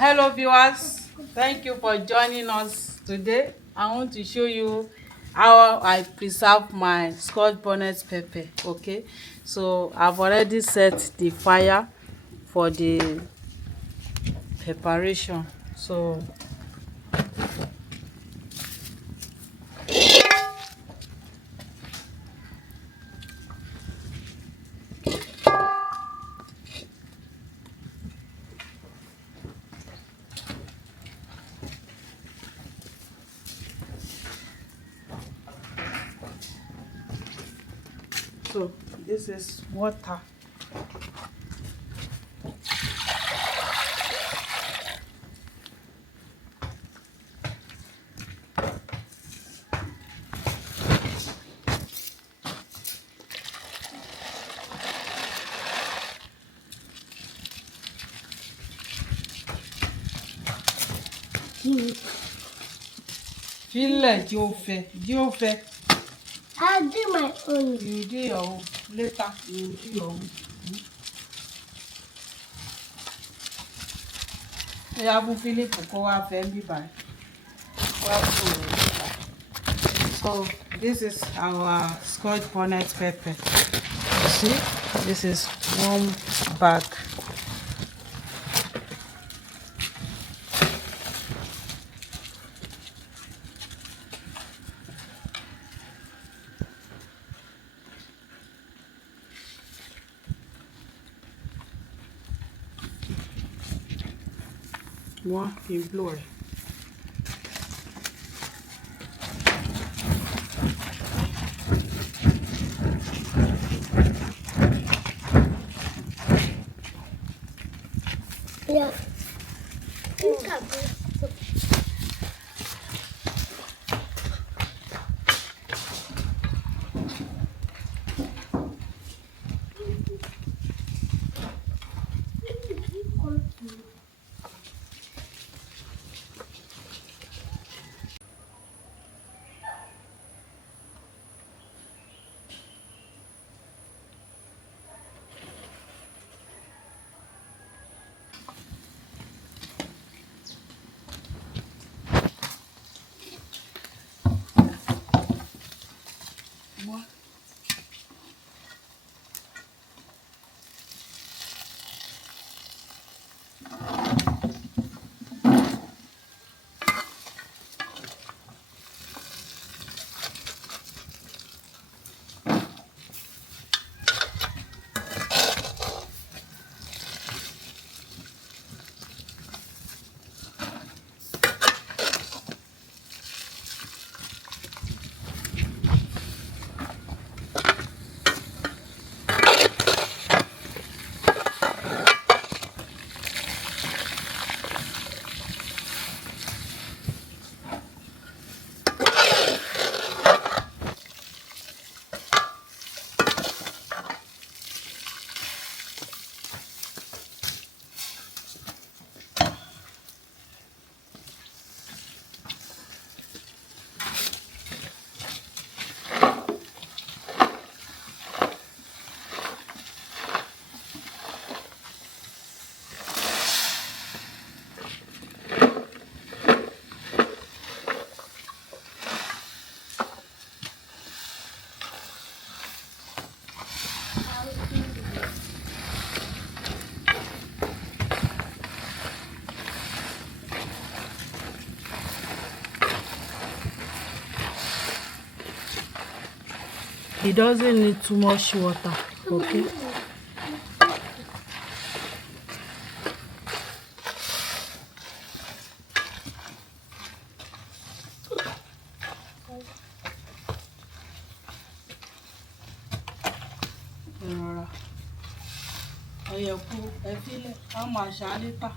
Hello viewers, thank you for joining us today. I want to show you how I preserve my Scotch bonnet pepper. Okay, so I've already set the fire for the preparation. So this is water. Feel Jofe. I'll do my own. You do your own. Later, you do your own. Yeah, I'm feeling for go out and by. So this is our Scotch bonnet pepper. You see, this is one bag. One in blue. Yeah. Look at this. One. It doesn't need too much water, okay? Ẹ fílẹ̀, ká máa ṣá létà.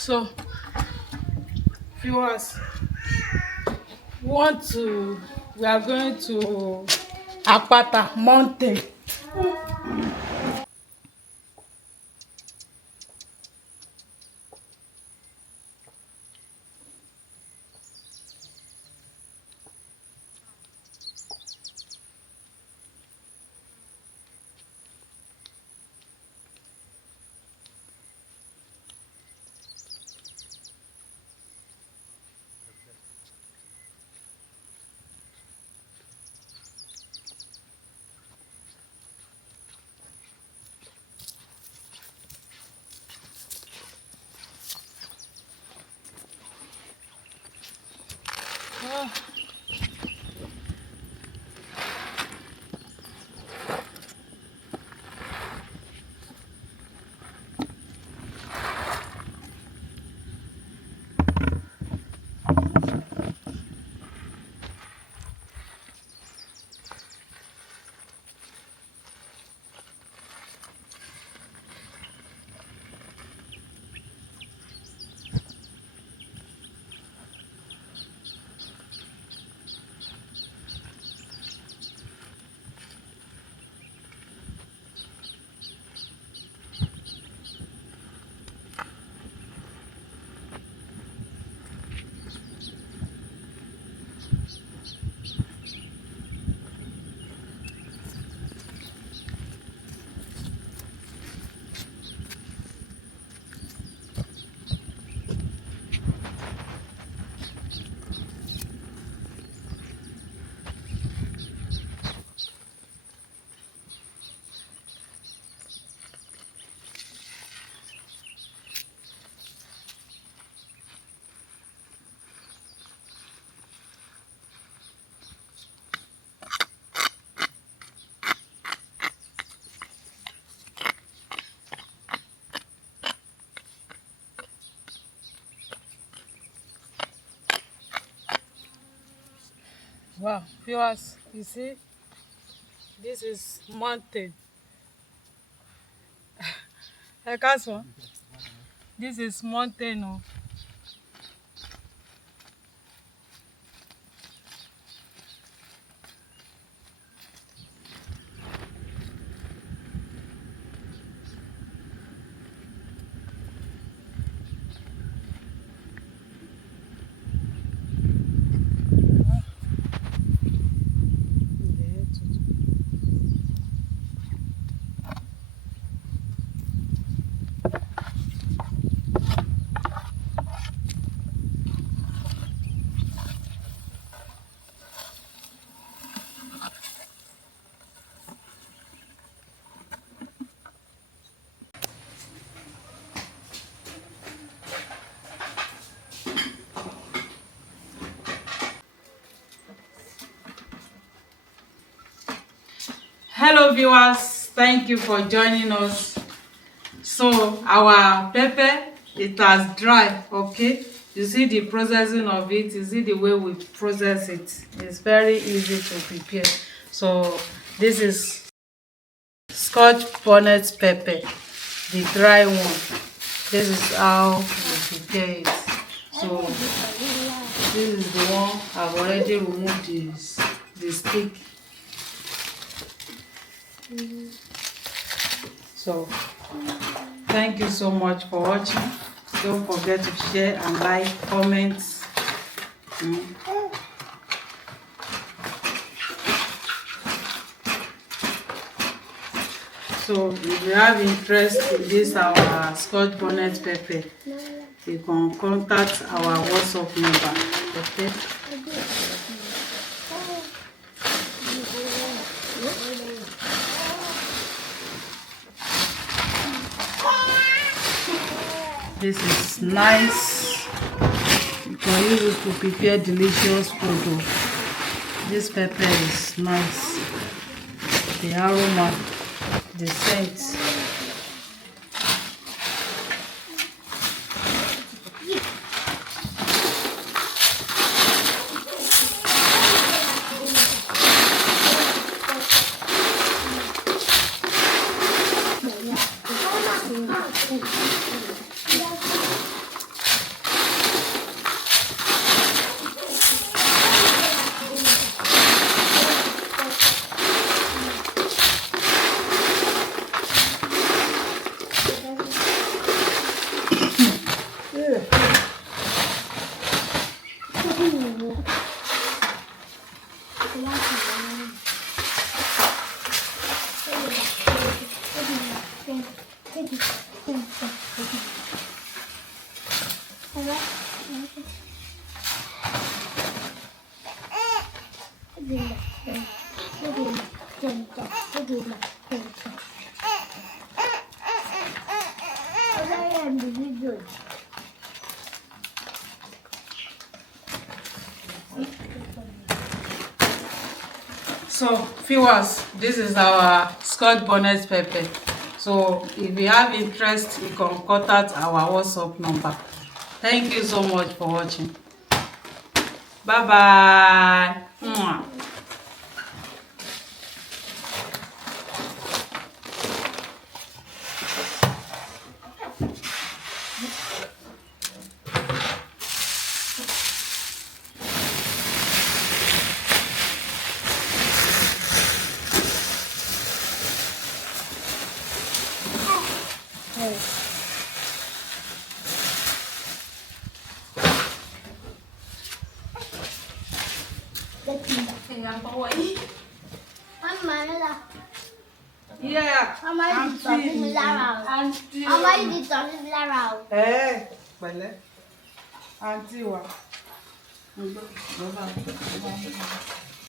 So viewers, we are going to Apata mountain. Wow, viewers, you see, this is mountain. Ekason, this is mountain. Oh. Hello viewers, thank you for joining us. So our pepper, it has dried. Okay, you see the processing of it, you see the way we process it. It's very easy to prepare. So this is Scotch bonnet pepper, the dry one. This is how we prepare it. So this is the one I've already removed the stick. So thank you so much for watching. Don't forget to share and like, comment. So if you have interest in this our Scotch bonnet pepper, you can contact our WhatsApp number. Okay. This is nice. You can use it to prepare delicious food. This pepper is nice. The aroma, the scent. So, viewers, this is our Scotch bonnet pepper. So, if you have interest, you can contact our WhatsApp number. Thank you so much for watching. Bye bye. Mwah. Yeah. Pẹ̀lẹ́. Àǹtí wa.